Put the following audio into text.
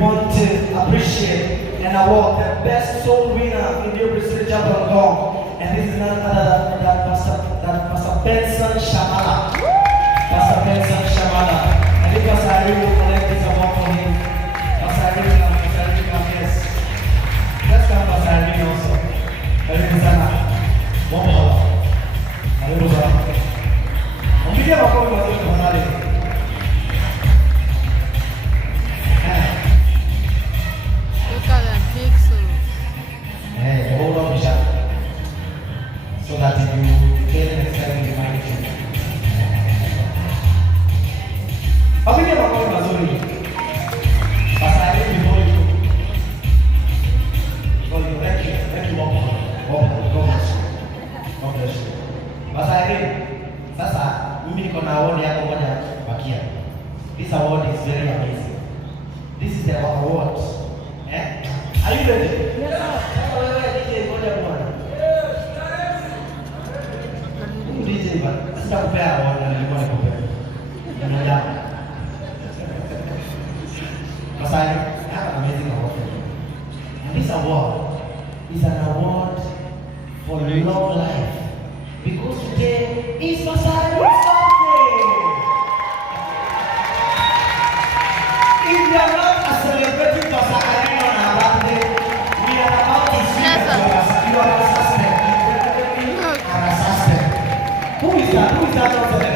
want to appreciate and award the best soul winner in the Brazil Jabbergong. And this is none other than Pastor Benson Shamala. Pastor Benson Shamala. I think Pastor Irene will collect this award for him. Pastor Irene, yes. Let's come, Pastor Irene also. Karibu sana. Bomba. Karibu sana. Mpigie makofi wazuri tafadhali. Look at that pixel. Hold on, Misha. So that you get an exciting reminder. Mpigie makofi mazuri. Pastor Irene before you. Thank you, Bomba. God bless you. God bless you. Pastor Irene, sasa mimi niko na award yako moja bakia. This award is very amazing. This is the award. Are you ready? Yes, sir. Sasa wewe DJ moja bwana. DJ bwana. Sasa kupea award na nilikuwa nikupea. Ndio. Pastor, I have an amazing award for you. And this award is an award for long life. Because today is Pastor Irene's birthday. If you are not celebrating Pastor Irene on her birthday, we are about to see that you are a suspect. You are a suspect. Who is that? Who is that?